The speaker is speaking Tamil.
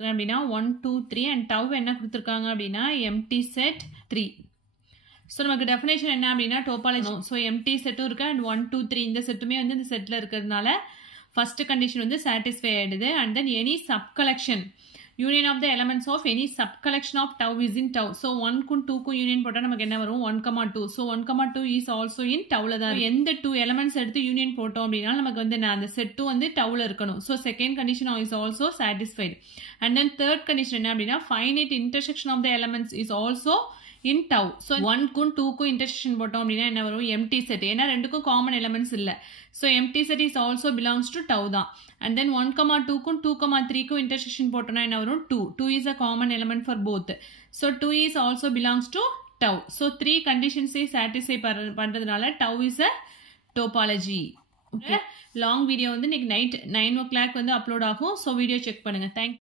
கொடுத்துருக்காங்க அப்படின்னா 1 2 3 அண்ட் டவ் என்ன கொடுத்துருக்காங்க அப்படின்னா எம்டி செட் 3. ஸோ நமக்கு டெஃபினேஷன் என்ன அப்படின்னா டோபாலஜி. ஸோ எம்டி செட்டும் இருக்கு அண்ட் 1 2 3 இந்த செட்டுமே வந்து இந்த செட்டில் இருக்கிறதுனால ஃபர்ஸ்ட் கண்டிஷன் வந்து சாட்டிஸ்ஃபை ஆயிடுது. And then any sub collection union of the elements of any sub collection of tau is in tau. So 1 க்கும் 2 க்கும் யூனியன் போட்டா நமக்கு என்ன வரும் 1,2. So 1,2 is also in tauல தான். எந்த 2 elements எடுத்து யூனியன் போட்டோம் அப்படின்னா நமக்கு வந்து அந்த செட் 2 வந்து tauல இருக்கணும். So second condition is also satisfied. And then third condition என்ன அப்படின்னா finite intersection of the elements is also in tau. So 1 க்கும் 2 க்கும் intersection போட்டோம் அப்படின்னா என்ன வரும் empty set. ஏன்னா ரெண்டுக்கும் common elements இல்ல. So empty set is also belongs to tau தான். And then 1,2 க்கும் 2,3 க்கும் intersection போட்டோம்னா என்ன வரும் 2. 2 is a common element for both. So 2 is also belongs to tau. So 3 conditions is satisfy பண்றதுனால tau is a topology. Okay. Long video வந்து இன்னைக்கு night 9 o'clock வந்து upload ஆகும். So video check பண்ணுங்க. Thank you.